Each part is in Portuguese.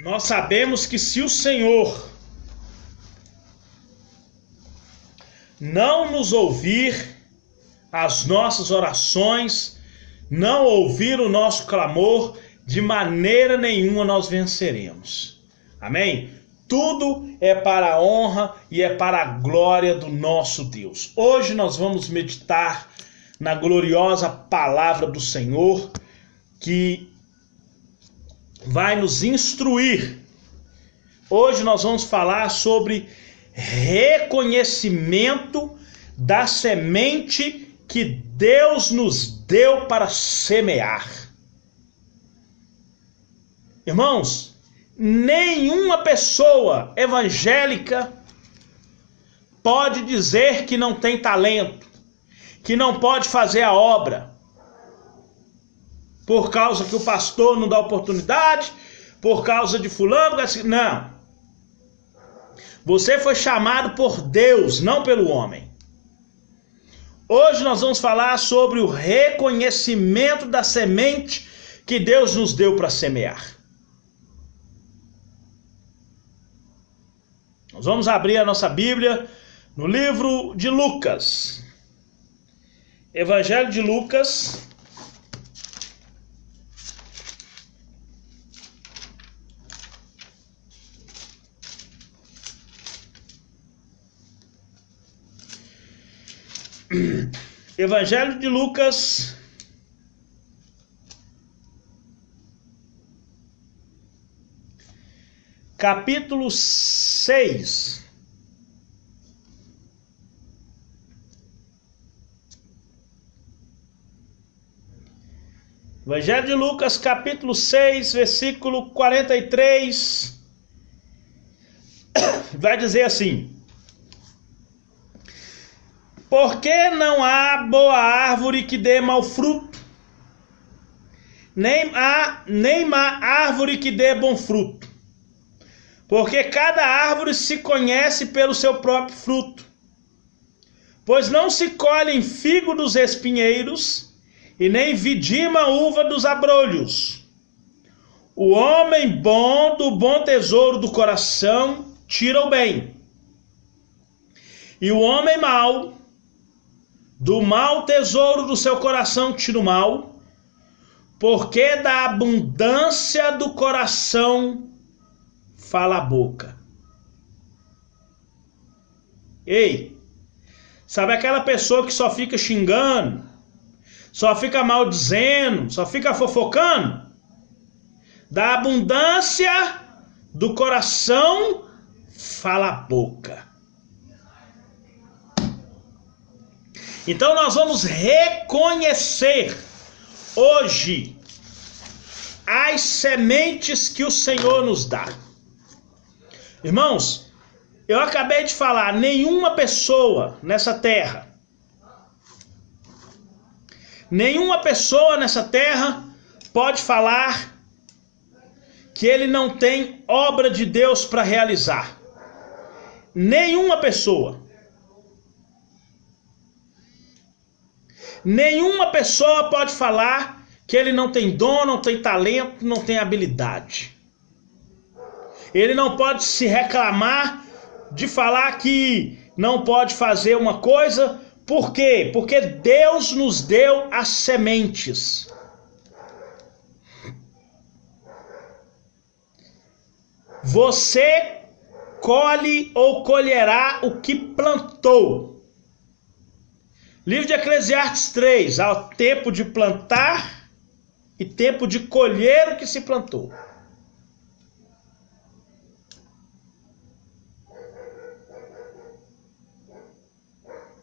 Nós sabemos que se o Senhor não nos ouvir as nossas orações, não ouvir o nosso clamor, de maneira nenhuma nós venceremos. Amém? Tudo é para a honra e é para a glória do nosso Deus. Hoje nós vamos meditar na gloriosa palavra do Senhor, que vai nos instruir. Hoje nós vamos falar sobre reconhecimento da semente que Deus nos deu para semear. Irmãos, nenhuma pessoa evangélica pode dizer que não tem talento, que não pode fazer a obra, por causa que o pastor não dá oportunidade, por causa de fulano, não. Você foi chamado por Deus, não pelo homem. Hoje nós vamos falar sobre o reconhecimento da semente que Deus nos deu para semear. Nós vamos abrir a nossa Bíblia no livro de Lucas. Evangelho de Lucas. Evangelho de Lucas, capítulo 6. Evangelho de Lucas, capítulo 6, versículo 43, vai dizer assim: porque não há boa árvore que dê mau fruto, nem má árvore que dê bom fruto. Porque cada árvore se conhece pelo seu próprio fruto. Pois não se colhem figo dos espinheiros, e nem vidima uva dos abrolhos. O homem bom do bom tesouro do coração tira o bem, e o homem mau do mau tesouro do seu coração tira o mal, porque da abundância do coração fala a boca. Ei, sabe aquela pessoa que só fica xingando, só fica maldizendo, só fica fofocando? Da abundância do coração fala a boca. Então nós vamos reconhecer hoje as sementes que o Senhor nos dá. Irmãos, eu acabei de falar, nenhuma pessoa nessa terra pode falar que ele não tem obra de Deus para realizar. Nenhuma pessoa pode falar que ele não tem dom, não tem talento, não tem habilidade. Ele não pode se reclamar de falar que não pode fazer uma coisa. Por quê? Porque Deus nos deu as sementes. Você colhe ou colherá o que plantou. Livro de Eclesiastes 3, há tempo de plantar e tempo de colher o que se plantou.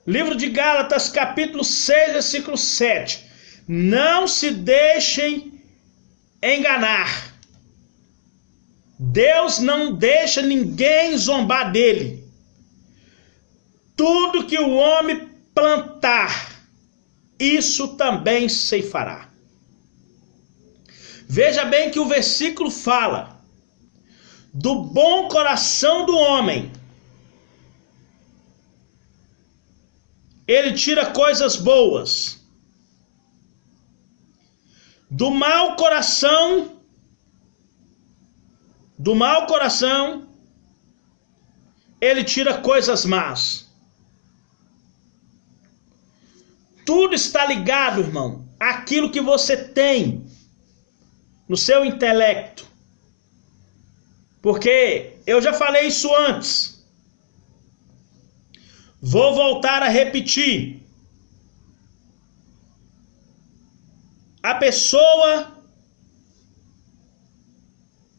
Livro de Gálatas, capítulo 6, versículo 7. Não se deixem enganar. Deus não deixa ninguém zombar dele. Tudo que o homem plantar, isso também ceifará. Veja bem que o versículo fala do bom coração do homem. Ele tira coisas boas. Do mau coração do mau coração, ele tira coisas más. Tudo está ligado, irmão, àquilo que você tem no seu intelecto. Porque eu já falei isso antes. Vou voltar a repetir. A pessoa,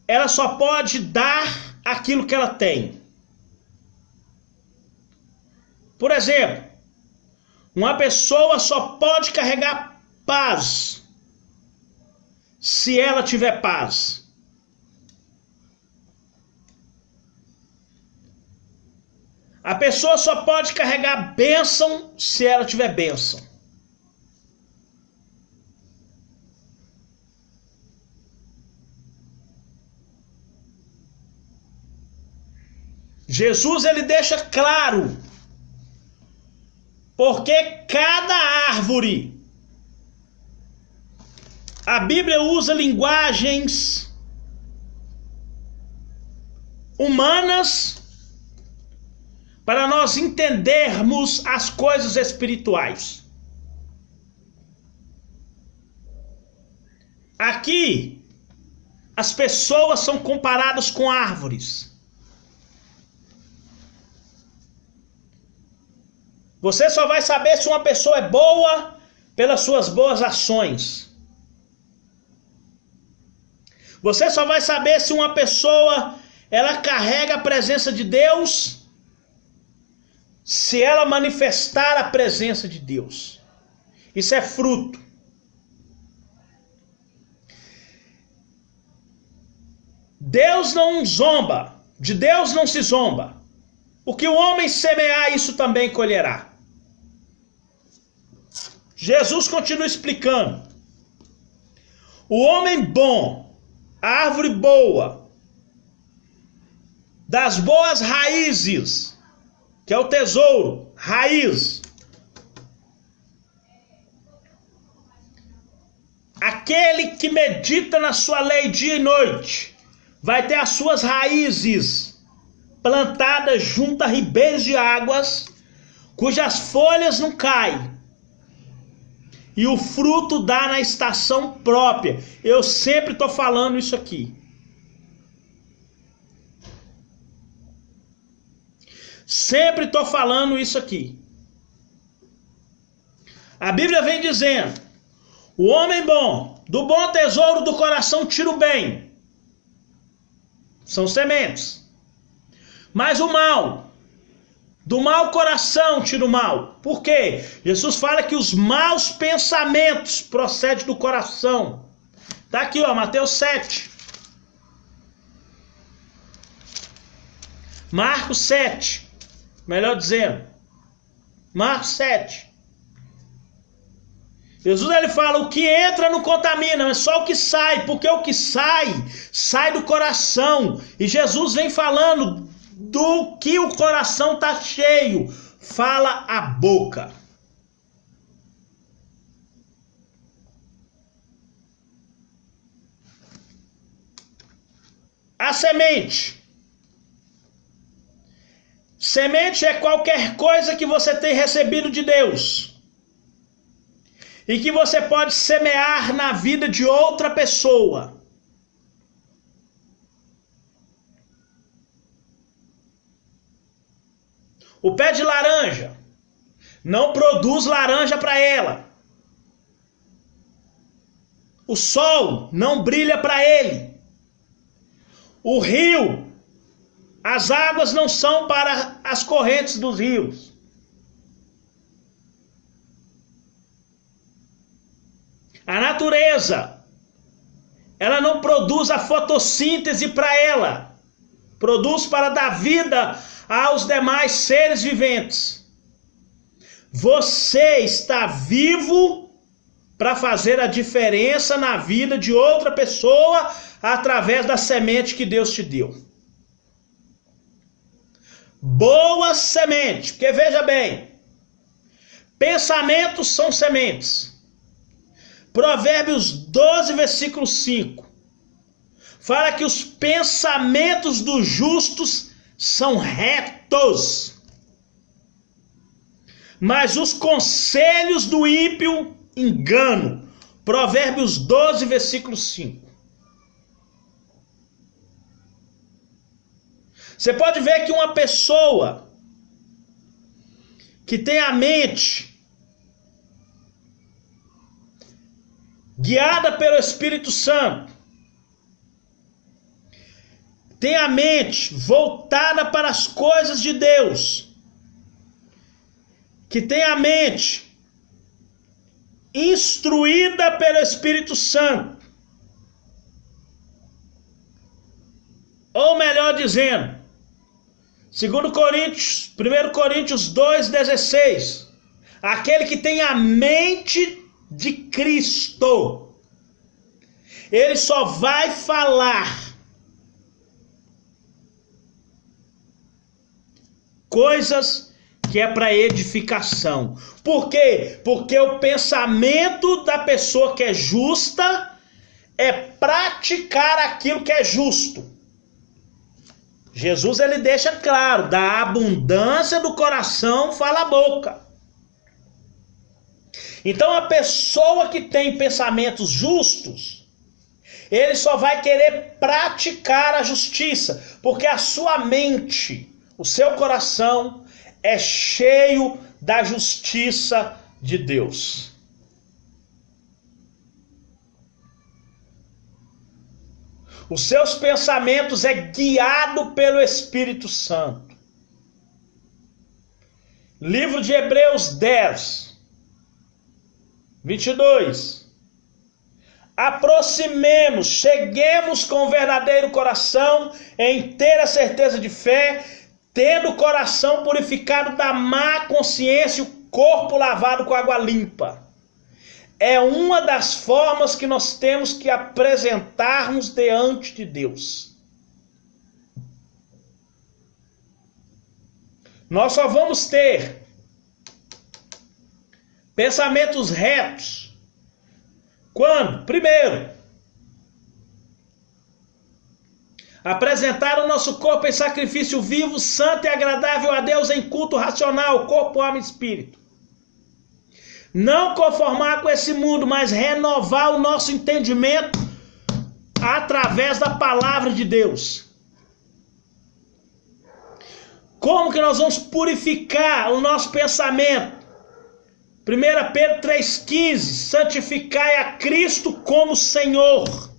ela só pode dar aquilo que ela tem. Por exemplo, uma pessoa só pode carregar paz se ela tiver paz. A pessoa só pode carregar bênção se ela tiver bênção. Jesus, ele deixa claro porque cada árvore, a Bíblia usa linguagens humanas para nós entendermos as coisas espirituais. Aqui, as pessoas são comparadas com árvores. Você só vai saber se uma pessoa é boa pelas suas boas ações. Você só vai saber se uma pessoa ela carrega a presença de Deus se ela manifestar a presença de Deus. Isso é fruto. Deus não zomba, de Deus não se zomba. O que o homem semear, isso também colherá. Jesus continua explicando. O homem bom, a árvore boa, das boas raízes, que é o tesouro, raiz. Aquele que medita na sua lei dia e noite, vai ter as suas raízes plantadas junto a ribeiros de águas, cujas folhas não caem, e o fruto dá na estação própria. Eu sempre estou falando isso aqui. Sempre estou falando isso aqui. A Bíblia vem dizendo: o homem bom, do bom tesouro do coração tira o bem. São sementes. Mas o mal, do mau coração tira o mal. Por quê? Jesus fala que os maus pensamentos procedem do coração. Está aqui, ó, Mateus 7. Marcos 7. Melhor dizendo. Marcos 7. Jesus, ele fala, o que entra não contamina, mas só o que sai. Porque o que sai, sai do coração. E Jesus vem falando do que o coração está cheio. Fala a boca. A semente. Semente é qualquer coisa que você tem recebido de Deus e que você pode semear na vida de outra pessoa. O pé de laranja não produz laranja para ela. O sol não brilha para ele. O rio, as águas não são para as correntes dos rios. A natureza, ela não produz a fotossíntese para ela. Produz para dar vida aos demais seres viventes. Você está vivo para fazer a diferença na vida de outra pessoa através da semente que Deus te deu. Boas sementes, porque veja bem, pensamentos são sementes. Provérbios 12, versículo 5. fala que os pensamentos dos justos são retos, mas os conselhos do ímpio engano. Provérbios 12, versículo 5. Você pode ver que uma pessoa que tem a mente guiada pelo Espírito Santo, tem a mente voltada para as coisas de Deus, que tem a mente instruída pelo Espírito Santo, ou melhor dizendo, 1 Coríntios 2,16, aquele que tem a mente de Cristo, ele só vai falar coisas que é para edificação. Por quê? Porque o pensamento da pessoa que é justa é praticar aquilo que é justo. Jesus ele deixa claro, da abundância do coração fala a boca. Então a pessoa que tem pensamentos justos, ele só vai querer praticar a justiça, porque a sua mente, o seu coração é cheio da justiça de Deus. Os seus pensamentos é guiado pelo Espírito Santo. Livro de Hebreus 10, 22. Aproximemos, cheguemos com o verdadeiro coração, em inteira certeza de fé, tendo o coração purificado da má consciência e o corpo lavado com água limpa. É uma das formas que nós temos que apresentarmos diante de Deus. Nós só vamos ter pensamentos retos quando, primeiro, apresentar o nosso corpo em sacrifício vivo, santo e agradável a Deus em culto racional, corpo, alma e espírito. Não conformar com esse mundo, mas renovar o nosso entendimento através da palavra de Deus. Como que nós vamos purificar o nosso pensamento? 1 Pedro 3,15, santificai a Cristo como Senhor.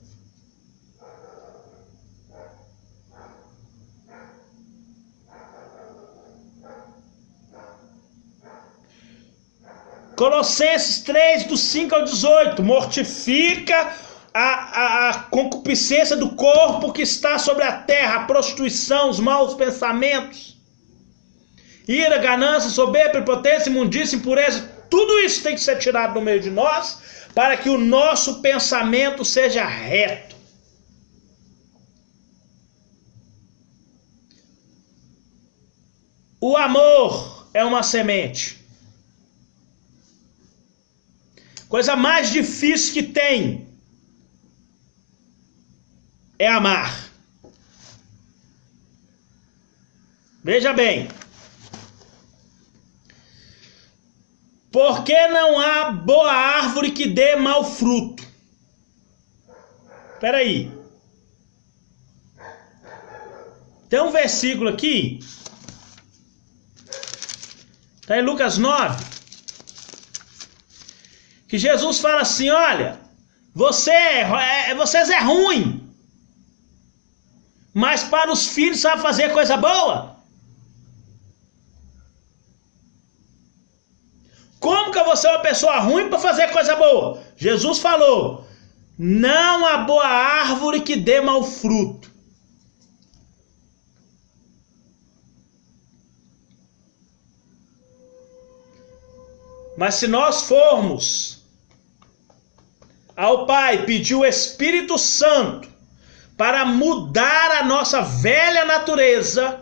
Colossenses 3, do 5 ao 18, mortifica a concupiscência do corpo que está sobre a terra, a prostituição, os maus pensamentos, ira, ganância, soberba, prepotência, imundícia, impureza, tudo isso tem que ser tirado do meio de nós, para que o nosso pensamento seja reto. O amor é uma semente. Coisa mais difícil que tem é amar. Veja bem. Porque não há boa árvore que dê mau fruto. Espera aí. Tem um versículo aqui. Está em Lucas 9. Que Jesus fala assim, olha, vocês é ruim, mas para os filhos sabe fazer coisa boa? Como que eu vou ser uma pessoa ruim para fazer coisa boa? Jesus falou, não há boa árvore que dê mau fruto. Mas se nós formos ao Pai pedir o Espírito Santo para mudar a nossa velha natureza,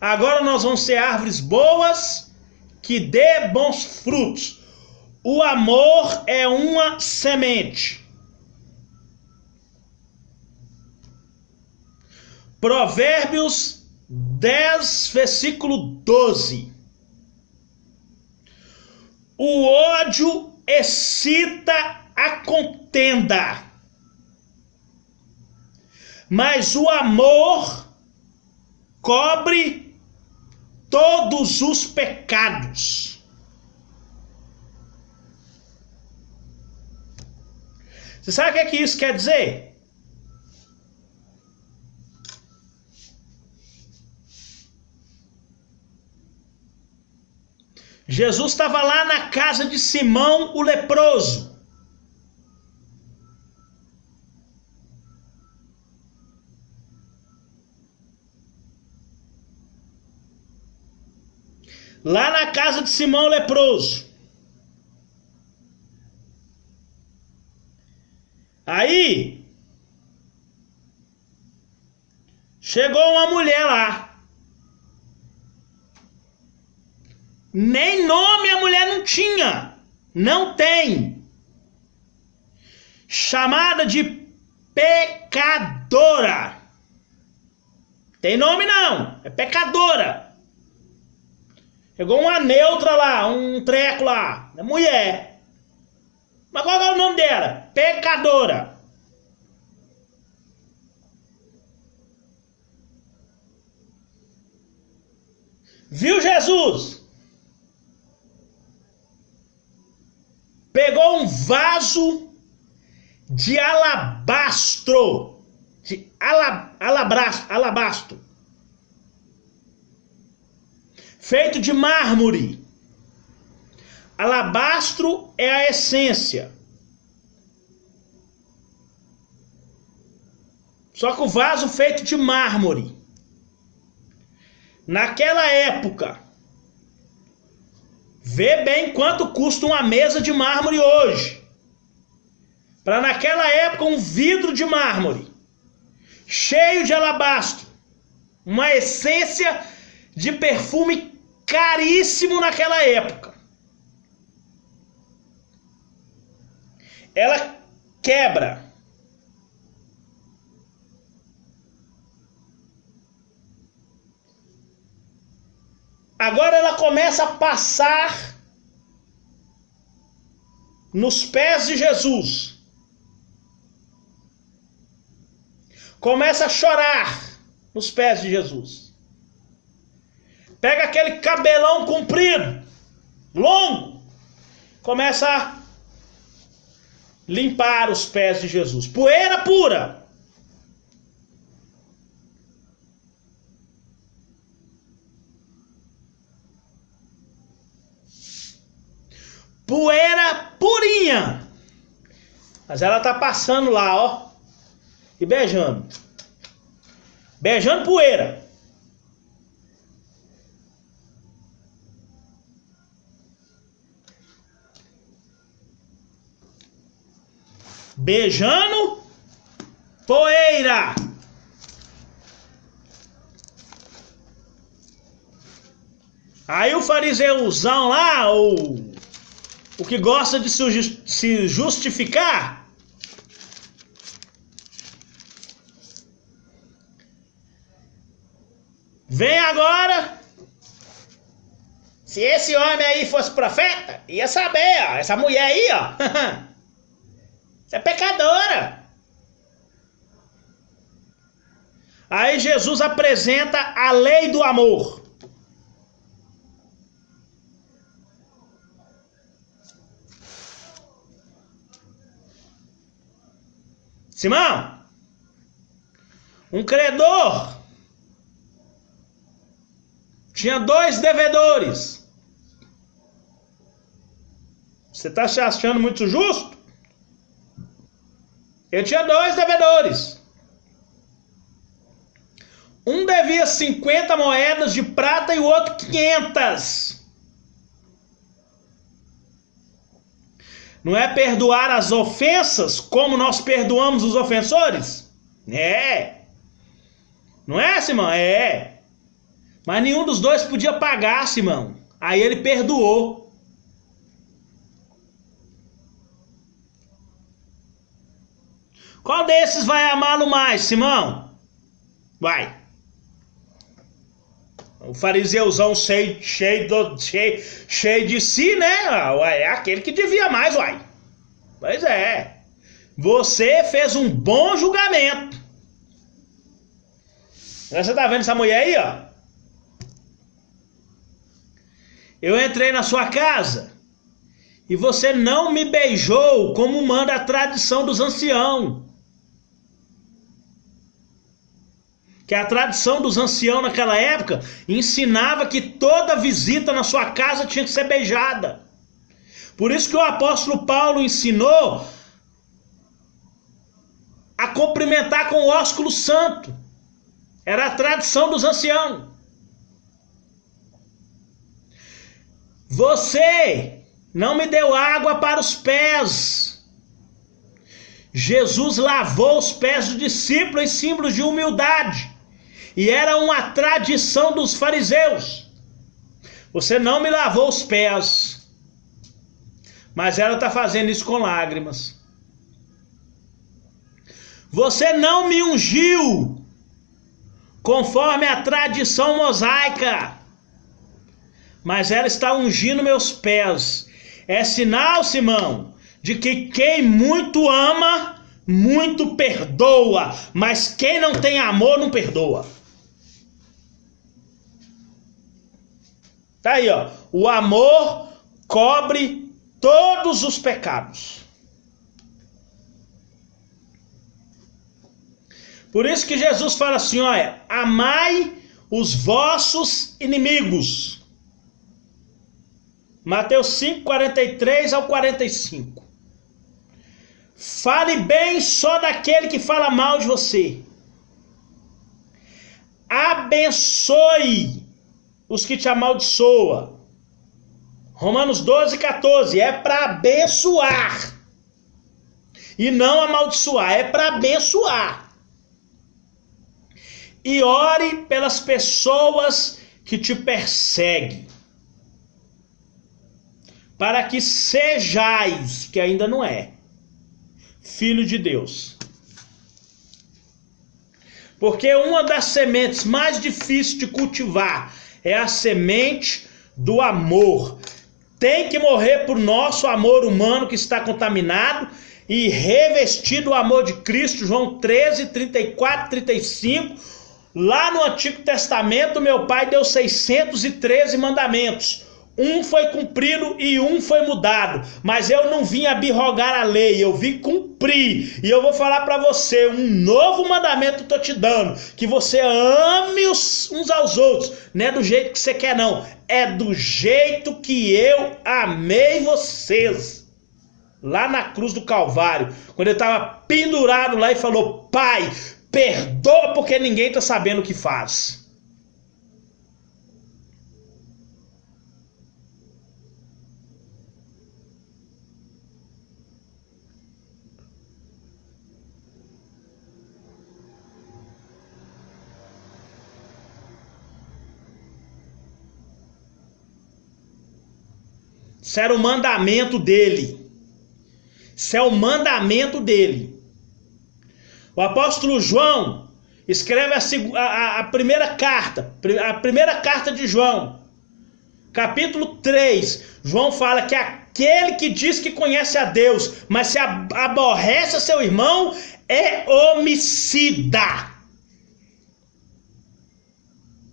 agora nós vamos ser árvores boas que dê bons frutos. O amor é uma semente. Provérbios 10, versículo 12. O ódio excita a contenda, mas o amor cobre todos os pecados. Você sabe o que isso quer dizer? Jesus estava lá na casa de Simão, o leproso. Lá na casa de Simão, o leproso. Aí, chegou uma mulher lá. Nem nome a mulher não tinha. Não tem. Chamada de pecadora. Tem nome não. É pecadora. Chegou uma neutra lá, um treco lá. É mulher. Mas qual é o nome dela? Pecadora. Viu Jesus? Pegou um vaso de alabastro. De alabastro. Feito de mármore. Alabastro é a essência. Só que o vaso feito de mármore. Naquela época, vê bem quanto custa uma mesa de mármore hoje. Para naquela época um vidro de mármore, cheio de alabastro, uma essência de perfume caríssimo naquela época. Ela quebra. Agora ela começa a passar nos pés de Jesus. Começa a chorar nos pés de Jesus. Pega aquele cabelão comprido, longo, começa a limpar os pés de Jesus. Poeira pura. Poeira purinha. Mas ela tá passando lá, ó. E beijando. Beijando poeira. Beijando poeira. Aí o fariseuzão lá, o que gosta de se justificar, vem agora. Se esse homem aí fosse profeta, ia saber, ó, essa mulher aí, ó, é pecadora. Aí Jesus apresenta a lei do amor. Simão, um credor tinha 2 devedores. Você está se achando muito justo? Eu tinha 2 devedores. Um devia 50 moedas de prata e o outro 500. Não é perdoar as ofensas como nós perdoamos os ofensores? É. Não é, Simão? É. Mas nenhum dos dois podia pagar, Simão. Aí ele perdoou. Qual desses vai amá-lo mais, Simão? Vai. O fariseuzão cheio de si, né? Uai, é aquele que devia mais, uai. Pois é. Você fez um bom julgamento. Você tá vendo essa mulher aí, ó? Eu entrei na sua casa e você não me beijou como manda a tradição dos anciãos. Que a tradição dos anciãos naquela época ensinava que toda visita na sua casa tinha que ser beijada. Por isso que o apóstolo Paulo ensinou a cumprimentar com o ósculo santo. Era a tradição dos anciãos. Você não me deu água para os pés. Jesus lavou os pés do discípulo em símbolo de humildade. E era uma tradição dos fariseus. Você não me lavou os pés. Mas ela está fazendo isso com lágrimas. Você não me ungiu conforme a tradição mosaica. Mas ela está ungindo meus pés. É sinal, Simão, de que quem muito ama, muito perdoa. Mas quem não tem amor, não perdoa. Tá aí, ó. O amor cobre todos os pecados. Por isso que Jesus fala assim, olha, amai os vossos inimigos. Mateus 5, 43 ao 45. Fale bem só daquele que fala mal de você. Abençoe os que te amaldiçoam. Romanos 12, 14. É para abençoar. E não amaldiçoar. É para abençoar. E ore pelas pessoas que te perseguem. Para que sejais, que ainda não é, filho de Deus. Porque uma das sementes mais difíceis de cultivar é a semente do amor. Tem que morrer por nosso amor humano que está contaminado e revestir do amor de Cristo. João 13, 34, 35. Lá no Antigo Testamento, meu pai deu 613 mandamentos. Um foi cumprido e um foi mudado. Mas eu não vim abirrogar a lei, eu vim cumprir. E eu vou falar para você, um novo mandamento eu tô te dando. Que você ame uns aos outros. Não é do jeito que você quer não. É do jeito que eu amei vocês. Lá na cruz do Calvário. Quando ele estava pendurado lá e falou, Pai, perdoa porque ninguém está sabendo o que faz. Isso era o mandamento dele. Isso é o mandamento dele. O apóstolo João escreve a primeira carta de João, capítulo 3. João fala que aquele que diz que conhece a Deus, mas se aborrece a seu irmão, é homicida.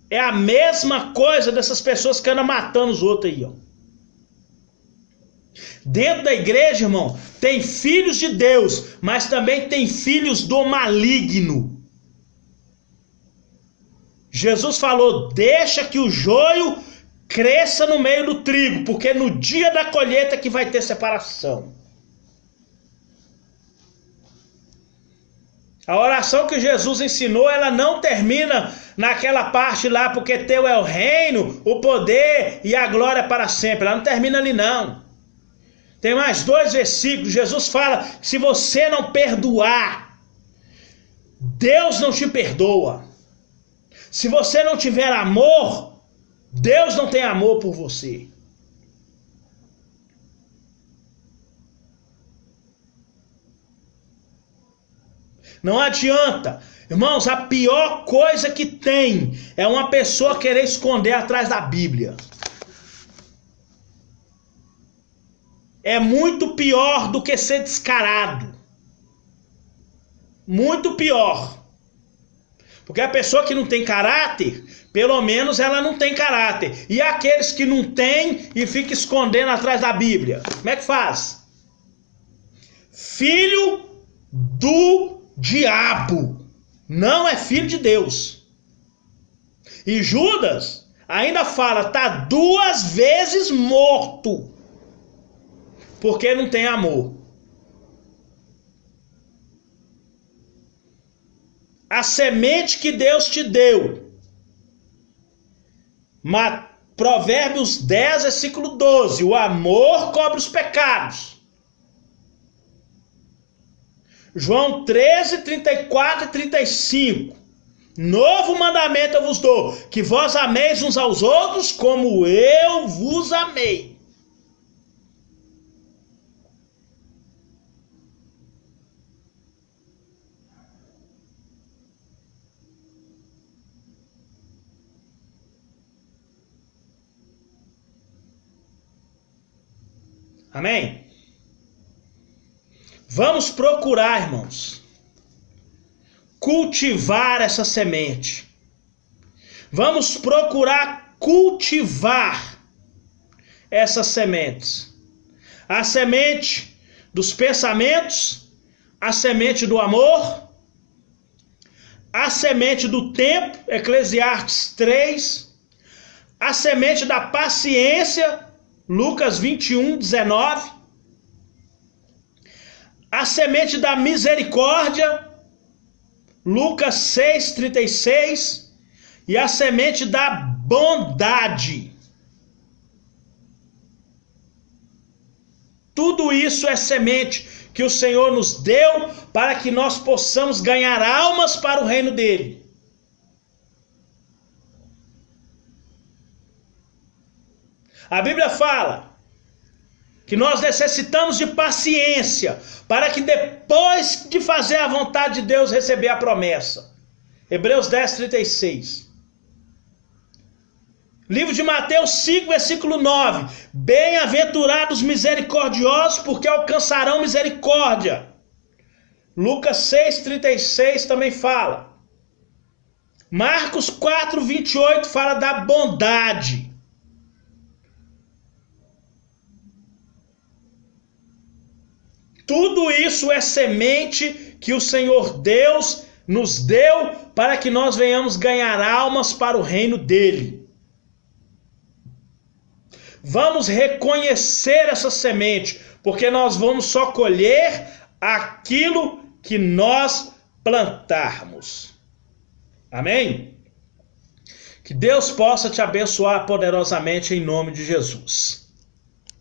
É a mesma coisa dessas pessoas que andam matando os outros aí, ó. Dentro da igreja, irmão, tem filhos de Deus, mas também tem filhos do maligno. Jesus falou, deixa que o joio cresça no meio do trigo, porque no dia da colheita que vai ter separação. A oração que Jesus ensinou, ela não termina naquela parte lá, porque teu é o reino, o poder e a glória para sempre. Ela não termina ali não. Tem mais 2 versículos. Jesus fala que se você não perdoar, Deus não te perdoa. Se você não tiver amor, Deus não tem amor por você. Não adianta. Irmãos, a pior coisa que tem é uma pessoa querer esconder atrás da Bíblia. É muito pior do que ser descarado. Muito pior. Porque a pessoa que não tem caráter, pelo menos ela não tem caráter. E aqueles que não têm e ficam escondendo atrás da Bíblia, como é que faz? Filho do diabo. Não é filho de Deus. E Judas ainda fala, tá 2 vezes morto. Porque não tem amor. A semente que Deus te deu. Provérbios 10, versículo 12. O amor cobre os pecados. João 13, 34 e 35. Novo mandamento eu vos dou, que vós ameis uns aos outros como eu vos amei. Amém? Vamos procurar, irmãos, cultivar essa semente. Vamos procurar cultivar essas sementes. A semente dos pensamentos, a semente do amor, a semente do tempo, Eclesiastes 3, a semente da paciência, Lucas 21, 19, a semente da misericórdia, Lucas 6, 36, e a semente da bondade. Tudo isso é semente que o Senhor nos deu para que nós possamos ganhar almas para o reino dele. A Bíblia fala que nós necessitamos de paciência para que depois de fazer a vontade de Deus receber a promessa. Hebreus 10, 36. Livro de Mateus 5, versículo 9. Bem-aventurados misericordiosos, porque alcançarão misericórdia. Lucas 6, 36 também fala. Marcos 4, 28 fala da bondade. Tudo isso é semente que o Senhor Deus nos deu para que nós venhamos ganhar almas para o reino dele. Vamos reconhecer essa semente, porque nós vamos só colher aquilo que nós plantarmos. Amém? Que Deus possa te abençoar poderosamente em nome de Jesus.